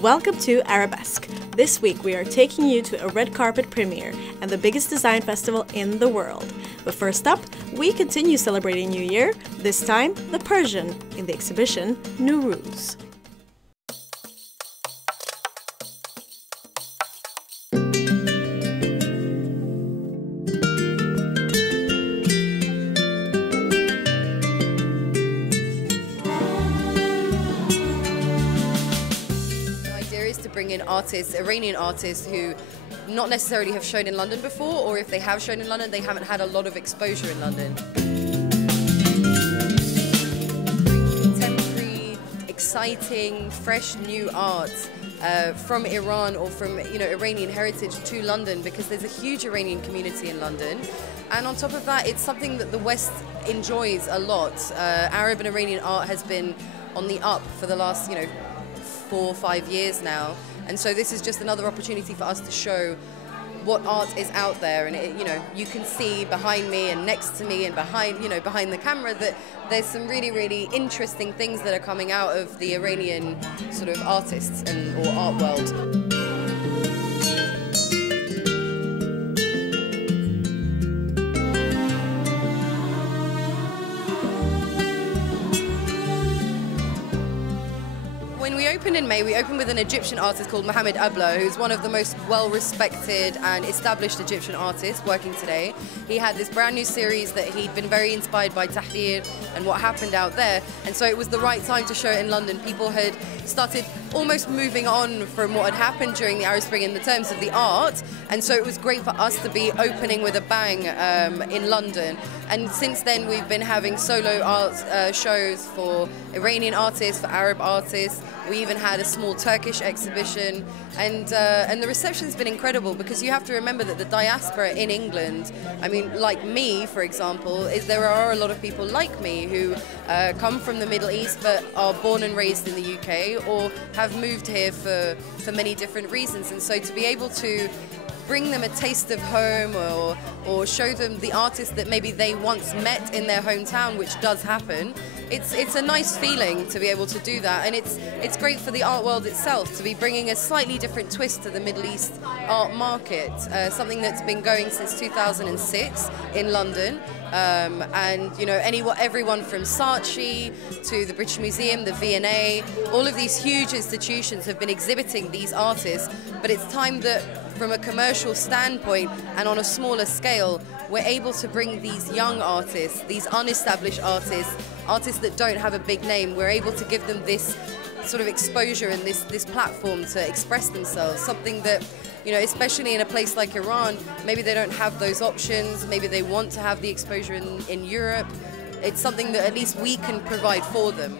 Welcome to Arabesque. This week we are taking you to a red carpet premiere and the biggest design festival in the world. But first up, we continue celebrating New Year, this time the Persian, in the exhibition Nourouz. Bring in artists, Iranian artists who not necessarily have shown in London before, or if they have shown in London, they haven't had a lot of exposure in London. Contemporary, exciting, fresh new art from Iran or from Iranian heritage to London, because there's a huge Iranian community in London. And on top of that, it's something that the West enjoys a lot. Arab and Iranian art has been on the up for the last 4 or 5 years now, and so this is just another opportunity for us to show what art is out there. And you can see behind me and next to me and behind the camera that there's some really interesting things that are coming out of the Iranian sort of artists or art world. When we opened in May, we opened with an Egyptian artist called Mohammed Abla, who's one of the most well-respected and established Egyptian artists working today. He had this brand new series that he'd been very inspired by Tahrir and what happened out there, and so it was the right time to show it in London. People had started almost moving on from what had happened during the Arab Spring in the terms of the art, and so it was great for us to be opening with a bang in London. And since then we've been having solo art shows for Iranian artists, for Arab artists. We even had a small Turkish exhibition, and the reception's been incredible, because you have to remember that the diaspora in England, I mean, like me, for example, there are a lot of people like me who come from the Middle East but are born and raised in the UK or have moved here for many different reasons. And so to be able to bring them a taste of home or show them the artists that maybe they once met in their hometown, which does happen, it's a nice feeling to be able to do that. And it's great for the art world itself to be bringing a slightly different twist to the Middle East art market, something that's been going since 2006 in London. And everyone from Saatchi to the British Museum, the V&A, all of these huge institutions have been exhibiting these artists, but it's time that from a commercial standpoint and on a smaller scale, we're able to bring these young artists, these unestablished artists that don't have a big name, we're able to give them this sort of exposure and this platform to express themselves, something that, especially in a place like Iran, maybe they don't have those options, maybe they want to have the exposure in Europe. It's something that at least we can provide for them.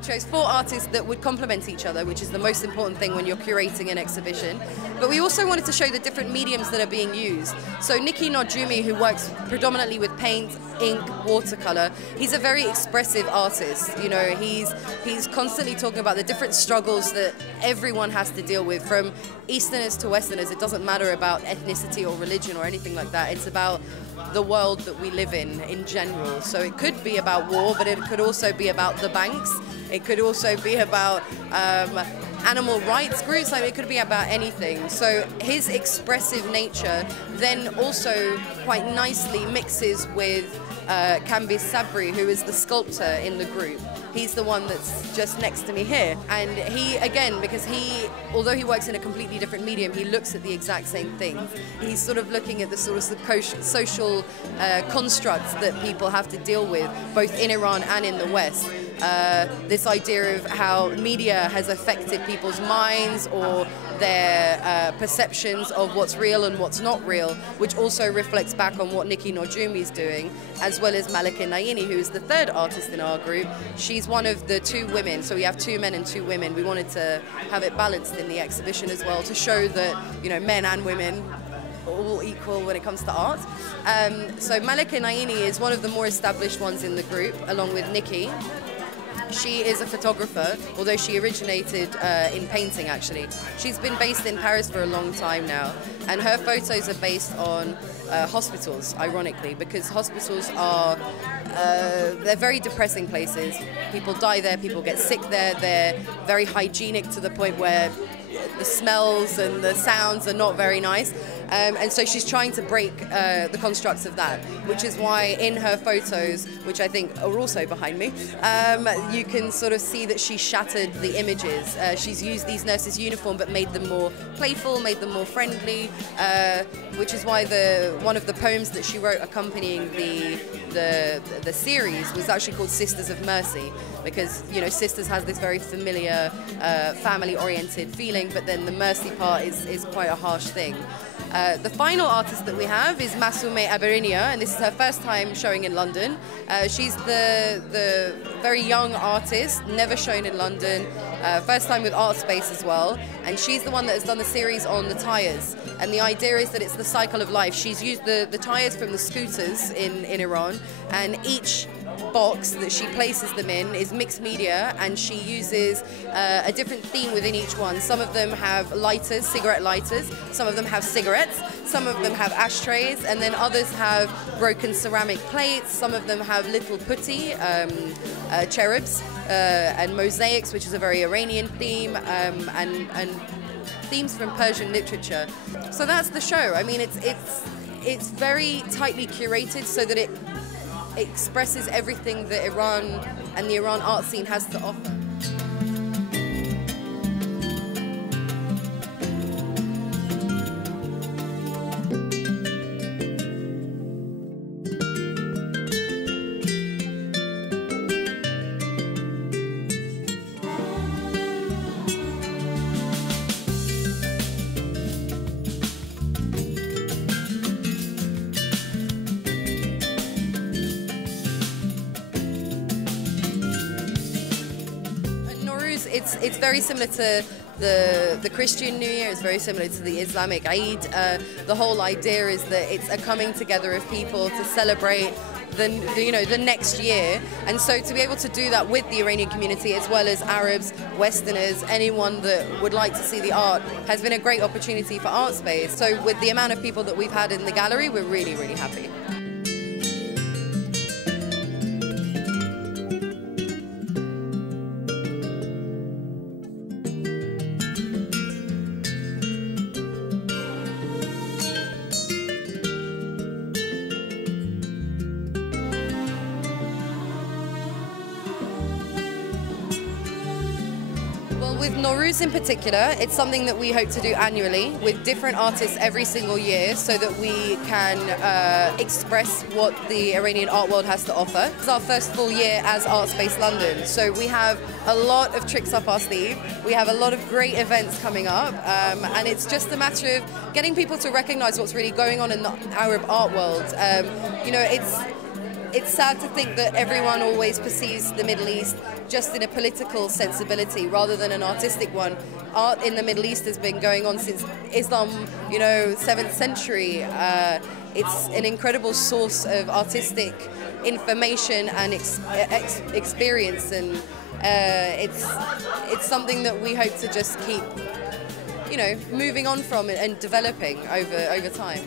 Chose 4 artists that would complement each other, which is the most important thing when you're curating an exhibition. But we also wanted to show the different mediums that are being used. So Niki Najumi, who works predominantly with paint, ink, watercolor, he's a very expressive artist. He's constantly talking about the different struggles that everyone has to deal with, from Easterners to Westerners. It doesn't matter about ethnicity or religion or anything like that. It's about the world that we live in general. So it could be about war, but it could also be about the banks. It could also be about animal rights groups. It could be about anything. So his expressive nature then also quite nicely mixes with Kambis Sabri, who is the sculptor in the group. He's the one that's just next to me here. And he, again, because although he works in a completely different medium, he looks at the exact same thing. He's sort of looking at the sort of social constructs that people have to deal with, both in Iran and in the West. This idea of how media has affected people's minds or their perceptions of what's real and what's not real, which also reflects back on what Niki Najumi is doing, as well as Malika Naini, who is the 3rd artist in our group. She's one of the 2 women, so we have 2 men and 2 women. We wanted to have it balanced in the exhibition as well, to show that men and women are all equal when it comes to art. So Malika Naini is one of the more established ones in the group, along with Niki. She is a photographer, although she originated in painting actually. She's been based in Paris for a long time now, and her photos are based on hospitals, ironically, because hospitals are they're very depressing places. People die there, people get sick there, they're very hygienic to the point where the smells and the sounds are not very nice. And so she's trying to break the constructs of that, which is why in her photos, which I think are also behind me, you can sort of see that she shattered the images. She's used these nurses' uniform but made them more playful, made them more friendly, which is why one of the poems that she wrote accompanying the series was actually called Sisters of Mercy, because, you know, Sisters has this very familiar family-oriented feeling, but then the mercy part is quite a harsh thing. The final artist that we have is Massoumeh Aberinia, and this is her first time showing in London. She's the very young artist, never shown in London, first time with Artspace as well, and she's the one that has done the series on the tyres. And the idea is that it's the cycle of life. She's used the tyres from the scooters in Iran, and each box that she places them in is mixed media, and she uses a different theme within each one. Some of them have lighters, cigarette lighters, some of them have cigarettes, some of them have ashtrays, and then others have broken ceramic plates, some of them have little putti, cherubs, and mosaics, which is a very Iranian theme, and themes from Persian literature. So that's the show. I mean, it's very tightly curated so that it expresses everything that Iran and the Iran art scene has to offer. It's very similar to the Christian New Year. It's very similar to the Islamic Eid. The whole idea is that it's a coming together of people to celebrate the next year, and so to be able to do that with the Iranian community as well as Arabs, Westerners, anyone that would like to see the art, has been a great opportunity for Artspace. So with the amount of people that we've had in the gallery, we're really, really happy. With Nourouz in particular, it's something that we hope to do annually with different artists every single year so that we can express what the Iranian art world has to offer. It's our first full year as Artspace London, so we have a lot of tricks up our sleeve. We have a lot of great events coming up, and it's just a matter of getting people to recognize what's really going on in the Arab art world. It's sad to think that everyone always perceives the Middle East just in a political sensibility rather than an artistic one. Art in the Middle East has been going on since Islam, 7th century. It's an incredible source of artistic information and experience, and it's something that we hope to just keep, moving on from and developing over time.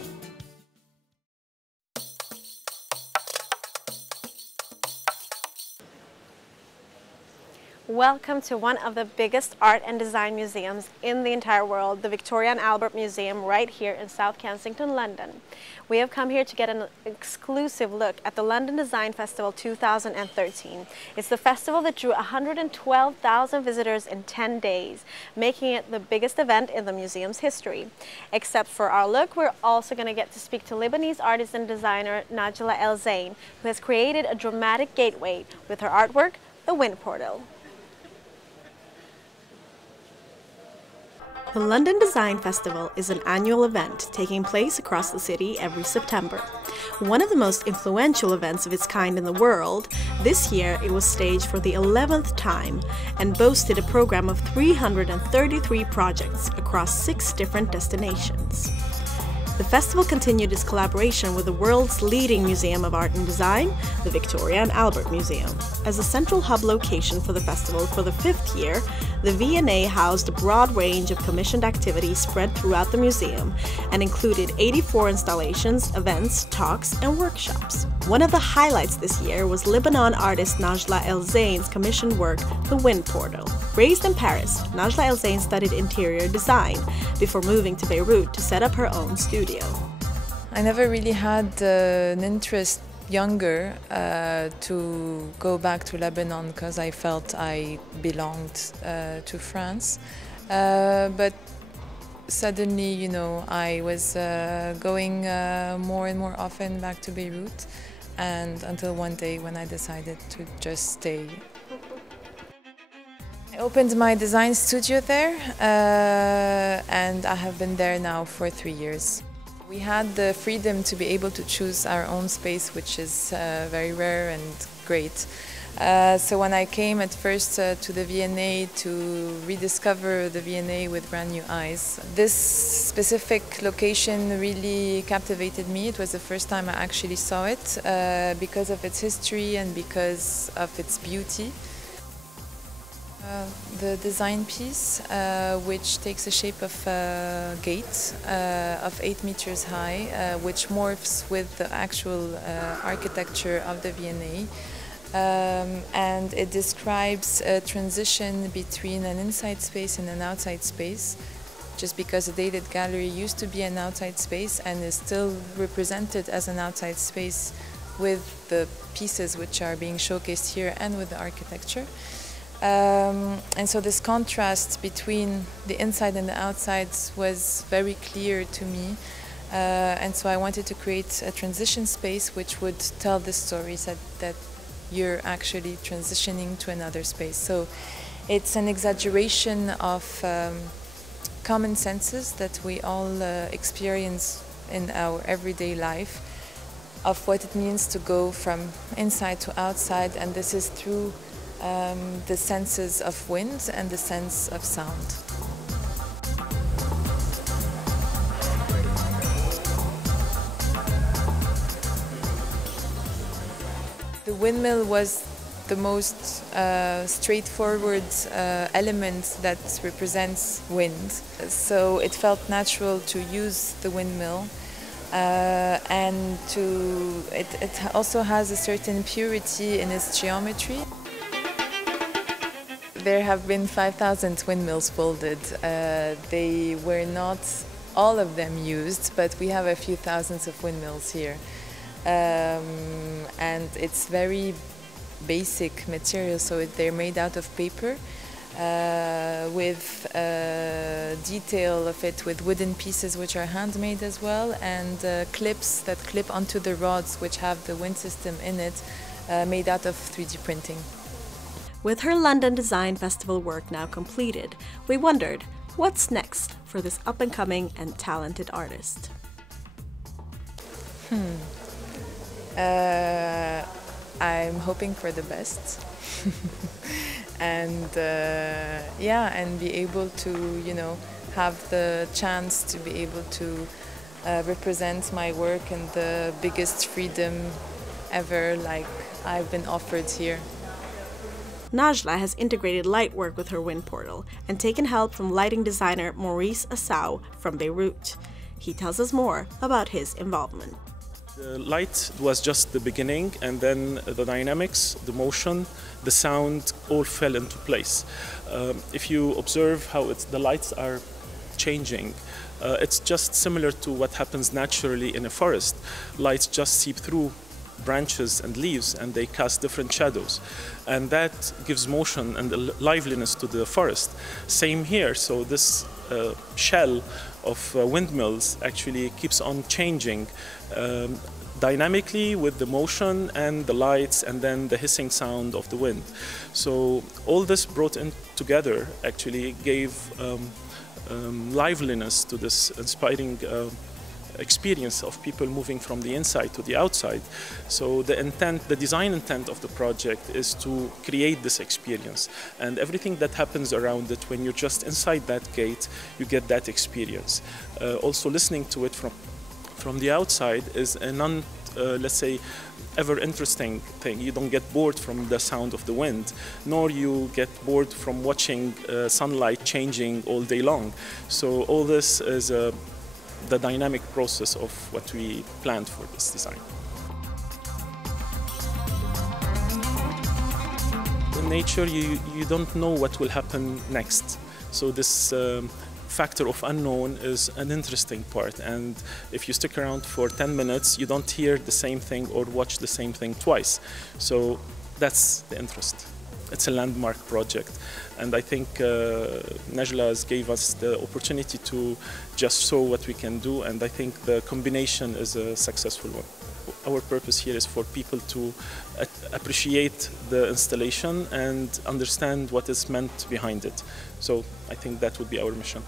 Welcome to one of the biggest art and design museums in the entire world, the Victoria and Albert Museum, right here in South Kensington, London. We have come here to get an exclusive look at the London Design Festival 2013. It's the festival that drew 112,000 visitors in 10 days, making it the biggest event in the museum's history. Except for our look, we're also going to get to speak to Lebanese artist and designer Najla El Zein, who has created a dramatic gateway with her artwork, The Wind Portal. The London Design Festival is an annual event taking place across the city every September. One of the most influential events of its kind in the world, this year it was staged for the 11th time and boasted a program of 333 projects across 6 different destinations. The festival continued its collaboration with the world's leading museum of art and design, the Victoria and Albert Museum. As a central hub location for the festival for the 5th year, the V&A housed a broad range of commissioned activities spread throughout the museum and included 84 installations, events, talks, and workshops. One of the highlights this year was Lebanon artist Najla El Zein's commissioned work, The Wind Portal. Raised in Paris, Najla El Zein studied interior design before moving to Beirut to set up her own studio. I never really had an interest younger to go back to Lebanon because I felt I belonged to France. But suddenly, you know, I was going more and more often back to Beirut, and until one day when I decided to just stay. I opened my design studio there and I have been there now for 3 years. We had the freedom to be able to choose our own space, which is very rare and great. So when I came at first to the V&A to rediscover the V&A with brand new eyes, this specific location really captivated me. It was the first time I actually saw it because of its history and because of its beauty. The design piece, which takes the shape of a gate of 8 meters high, which morphs with the actual architecture of the V&A. And it describes a transition between an inside space and an outside space, just because the Dated Gallery used to be an outside space and is still represented as an outside space with the pieces which are being showcased here and with the architecture. And so this contrast between the inside and the outside was very clear to me. And so I wanted to create a transition space which would tell the stories that you're actually transitioning to another space. So it's an exaggeration of common senses that we all experience in our everyday life, of what it means to go from inside to outside, and this is through the senses of wind and the sense of sound. The windmill was the most straightforward element that represents wind. So it felt natural to use the windmill, and it also has a certain purity in its geometry. There have been 5,000 windmills folded. They were not all of them used, but we have a few thousands of windmills here. And it's very basic material, so they're made out of paper with detail of it with wooden pieces which are handmade as well, and clips that clip onto the rods which have the wind system in it, made out of 3D printing. With her London Design Festival work now completed, we wondered, what's next for this up-and-coming and talented artist? I'm hoping for the best. And yeah, and be able to, you know, have the chance to be able to represent my work in the biggest freedom ever, like I've been offered here. Najla has integrated light work with her wind portal and taken help from lighting designer Maurice Assau from Beirut. He tells us more about his involvement. The light was just the beginning, and then the dynamics, the motion, the sound all fell into place. If you observe how the lights are changing, it's just similar to what happens naturally in a forest. Lights just seep through branches and leaves and they cast different shadows, and that gives motion and liveliness to the forest. Same here, so this shell of windmills actually keeps on changing dynamically with the motion and the lights and then the hissing sound of the wind. So all this brought in together actually gave liveliness to this inspiring experience of people moving from the inside to the outside. So the intent, the design intent of the project is to create this experience, and everything that happens around it, when you're just inside that gate, you get that experience. Also listening to it from from the outside is a let's say, ever interesting thing. You don't get bored from the sound of the wind, nor you get bored from watching sunlight changing all day long. So all this is the dynamic process of what we planned for this design. In nature, you don't know what will happen next. So this factor of unknown is an interesting part, and if you stick around for 10 minutes you don't hear the same thing or watch the same thing twice. So that's the interest. It's a landmark project, and I think Najla gave us the opportunity to just show what we can do, and I think the combination is a successful one. Our purpose here is for people to appreciate the installation and understand what is meant behind it. So I think that would be our mission.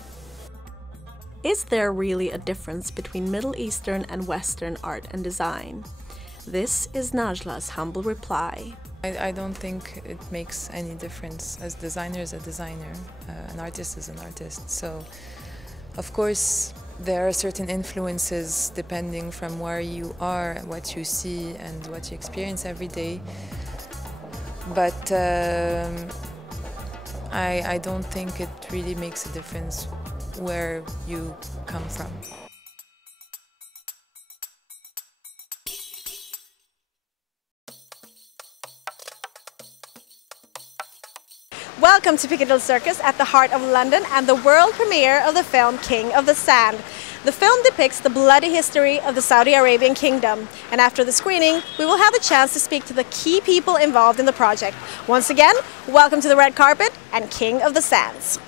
Is there really a difference between Middle Eastern and Western art and design? This is Najla's humble reply. I don't think it makes any difference. A designer is a designer, an artist is an artist. So, of course, there are certain influences depending from where you are, what you see and what you experience every day. But I don't think it really makes a difference where you come from. Welcome to Piccadilly Circus at the heart of London and the world premiere of the film King of the Sand. The film depicts the bloody history of the Saudi Arabian kingdom, and after the screening we will have the chance to speak to the key people involved in the project. Once again, welcome to the red carpet and King of the Sands.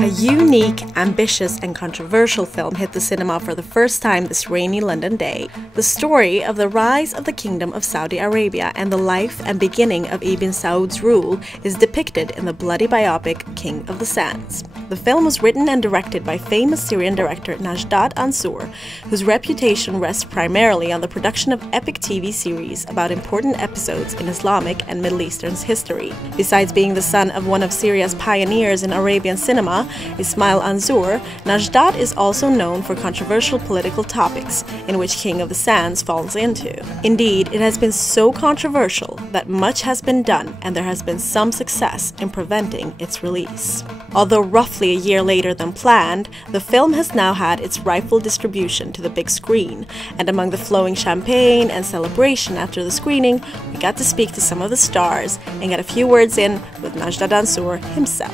A unique, ambitious and controversial film hit the cinema for the first time this rainy London day. The story of the rise of the Kingdom of Saudi Arabia and the life and beginning of Ibn Saud's rule is depicted in the bloody biopic King of the Sands. The film was written and directed by famous Syrian director Najdat Anzour, whose reputation rests primarily on the production of epic TV series about important episodes in Islamic and Middle Eastern history. Besides being the son of one of Syria's pioneers in Arabian cinema, Ismail Anzour, Najdat is also known for controversial political topics, in which King of the Sands falls into. Indeed, it has been so controversial that much has been done and there has been some success in preventing its release. Although roughly a year later than planned, the film has now had its rightful distribution to the big screen, and among the flowing champagne and celebration after the screening, we got to speak to some of the stars and get a few words in with Najdat Anzour himself.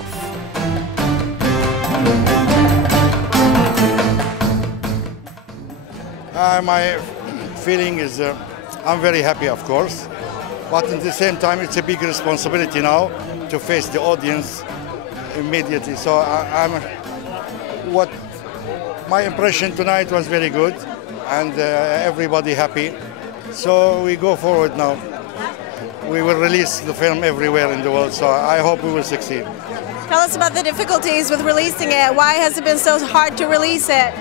My feeling is I'm very happy, of course, but at the same time it's a big responsibility now to face the audience immediately. So my impression tonight was very good, and everybody happy. So we go forward now. We will release the film everywhere in the world, so I hope we will succeed. Tell us about the difficulties with releasing it. Why has it been so hard to release it?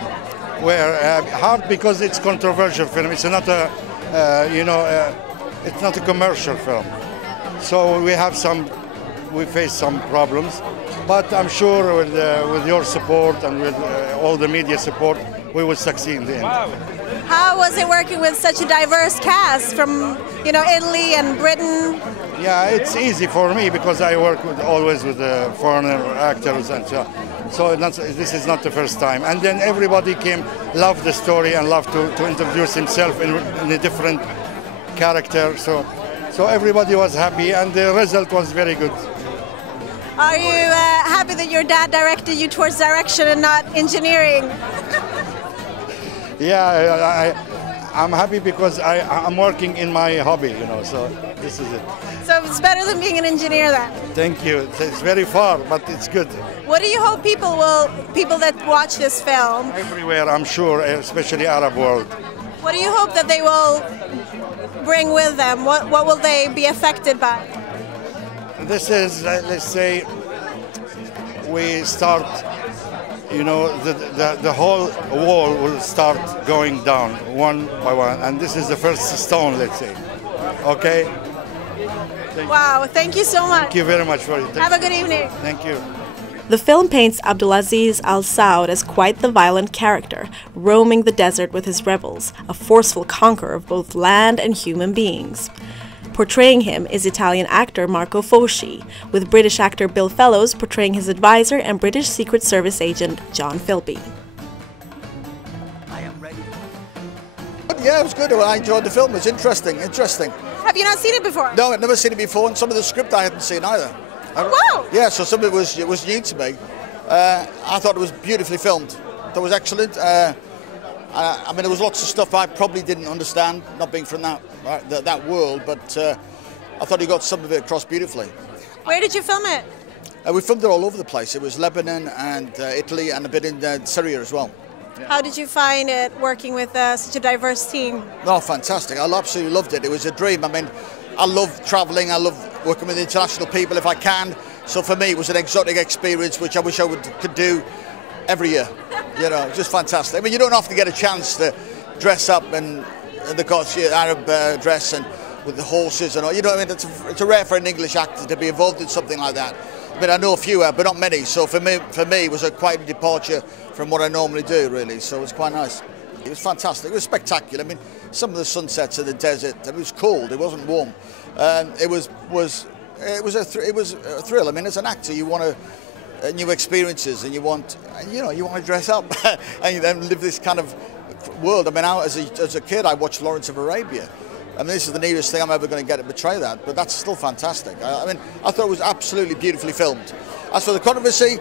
Well, hard because it's controversial film. It's not a, it's not a commercial film. So we face some problems. But I'm sure with your support and with all the media support, we will succeed in the end. How was it working with such a diverse cast from, Italy and Britain? Yeah, it's easy for me because I work always with foreigner actors and so this is not the first time. And then everybody loved the story and loved to introduce himself in a different character. So everybody was happy and the result was very good. Are you happy that your dad directed you towards direction and not engineering? Yeah, I'm happy because I'm working in my hobby, so this is it. So it's better than being an engineer then? Thank you. It's very far, but it's good. What do you hope people that watch this film? Everywhere, I'm sure, especially Arab world. What do you hope that they will bring with them? What will they be affected by? This is, let's say, we start, the whole wall will start going down one by one, and this is the first stone, let's say. Okay? Wow, thank you so much. Thank you very much for it. Have a good evening. Thank you. The film paints Abdulaziz Al-Saud as quite the violent character, roaming the desert with his rebels, a forceful conqueror of both land and human beings. Portraying him is Italian actor Marco Foschi, with British actor Bill Fellows portraying his advisor and British Secret Service agent John Philby. I am ready. Yeah, it was good. I enjoyed the film. It was interesting. Have you not seen it before? No, I'd never seen it before, and some of the script I hadn't seen either. Wow! Yeah, so some of it was new to me. I thought it was beautifully filmed. That was excellent. I mean, there was lots of stuff I probably didn't understand, not being from that world, but I thought he got some of it across beautifully. Where did you film it? We filmed it all over the place. It was Lebanon and Italy and a bit in Syria as well. How did you find it working with such a diverse team? No, fantastic. I absolutely loved it. It was a dream. I mean, I love travelling. I love working with international people if I can. So for me, it was an exotic experience, which I wish I could do every year. You know, just fantastic. I mean, you don't often get a chance to dress up in the Arab dress and with the horses and all. You know, I mean, it's a rare for an English actor to be involved in something like that. I mean, I know a few, but not many. So for me, it was quite a departure from what I normally do, really. So it was quite nice. It was fantastic. It was spectacular. I mean, some of the sunsets in the desert. It was cold. It wasn't warm. It was a thrill. I mean, as an actor, you want new experiences, and you want to dress up and then live this kind of world. I mean, as a kid, I watched Lawrence of Arabia. I mean, this is the nearest thing I'm ever going to get to portray that, but that's still fantastic. I mean, I thought it was absolutely beautifully filmed. As for the controversy,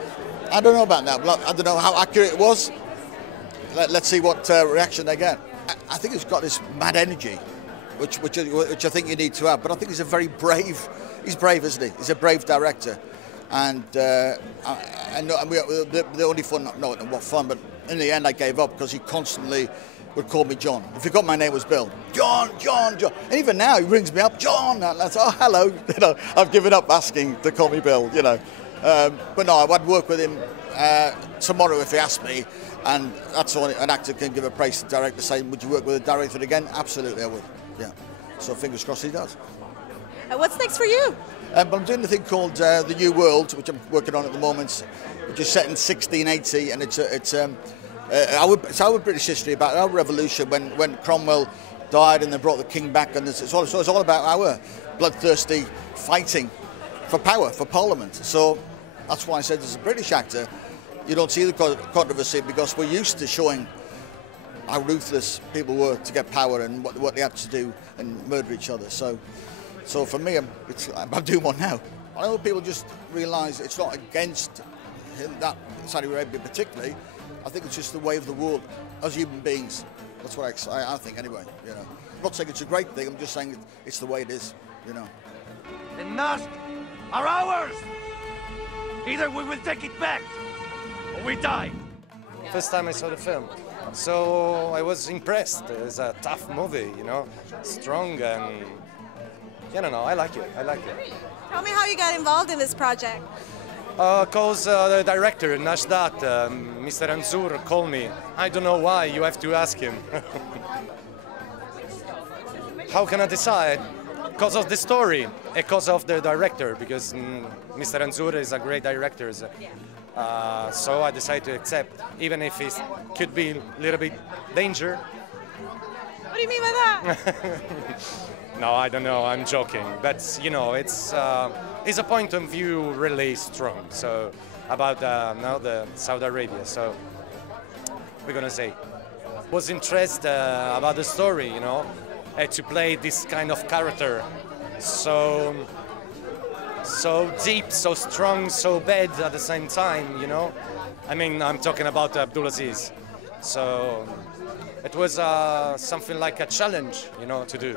I don't know about that. I don't know how accurate it was. Let's see what reaction they get. I think he's got this mad energy, which I think you need to have. But I think he's he's brave, isn't he? He's a brave director. And the only fun, not what fun, but in the end I gave up because he constantly would call me John. If he got my name was Bill. John. And even now he rings me up, John. That's, oh, hello. You know, I've given up asking to call me Bill, you know. But no, I'd work with him tomorrow if he asked me. And that's all an actor can give a praise to the director, saying, would you work with a director again? Absolutely, I would, yeah. So fingers crossed he does. What's next for you? But I'm doing a thing called The New World, which I'm working on at the moment, which is set in 1680, and it's our British history, about our revolution when Cromwell died and they brought the king back, and it's all about our bloodthirsty fighting for power, for Parliament. So that's why I said, as a British actor, you don't see the controversy because we're used to showing how ruthless people were to get power and what they had to do and murder each other. So for me, I'm doing one now. I know people just realise it's not against that Saudi Arabia particularly. I think it's just the way of the world as human beings. That's what I think anyway. You know, I'm not saying it's a great thing. I'm just saying it's the way it is. You know. The Najd are ours. Either we will take it back, or we die. First time I saw the film, so I was impressed. It's a tough movie, you know, strong and. I don't know, I like it. Tell me how you got involved in this project. Because the director, Najdat, Mr. Anzour, called me. I don't know why, you have to ask him. How can I decide? Because of the story, because of the director, because Mr. Anzour is a great director. So I decided to accept, even if it could be a little bit danger. What do you mean by that? No, I don't know. I'm joking, but you know, it's a point of view really strong. So about now the Saudi Arabia. So we're gonna say was interested about the story, you know, to play this kind of character, so deep, so strong, so bad at the same time, you know. I mean, I'm talking about Abdulaziz. So it was something like a challenge, you know, to do.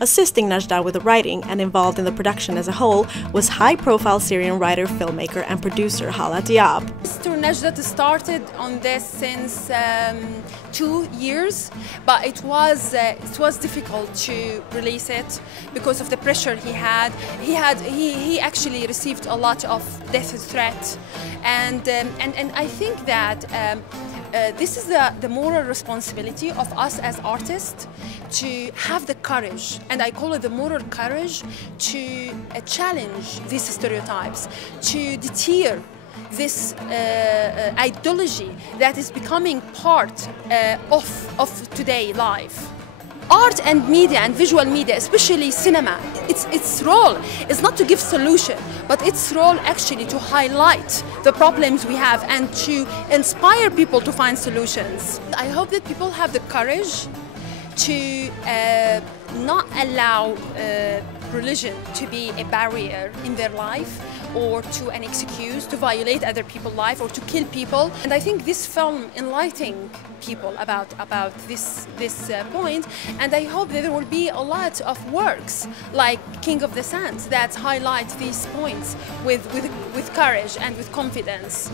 Assisting Najdat with the writing and involved in the production as a whole was high-profile Syrian writer, filmmaker and producer Hala Diab. Mr. Najdat started on this since 2 years, but it was difficult to release it because of the pressure he had. He actually received a lot of death threat, and I think that this is the moral responsibility of us as artists to have the courage, and I call it the moral courage, to challenge these stereotypes, to deter this ideology that is becoming part of today life. Art and media and visual media, especially cinema, its role is not to give solution, but its role actually to highlight the problems we have and to inspire people to find solutions. I hope that people have the courage to not allow religion to be a barrier in their life or to an excuse to violate other people's life or to kill people. And I think this film enlightening people about this point, and I hope that there will be a lot of works like King of the Sands that highlight these points with courage and with confidence.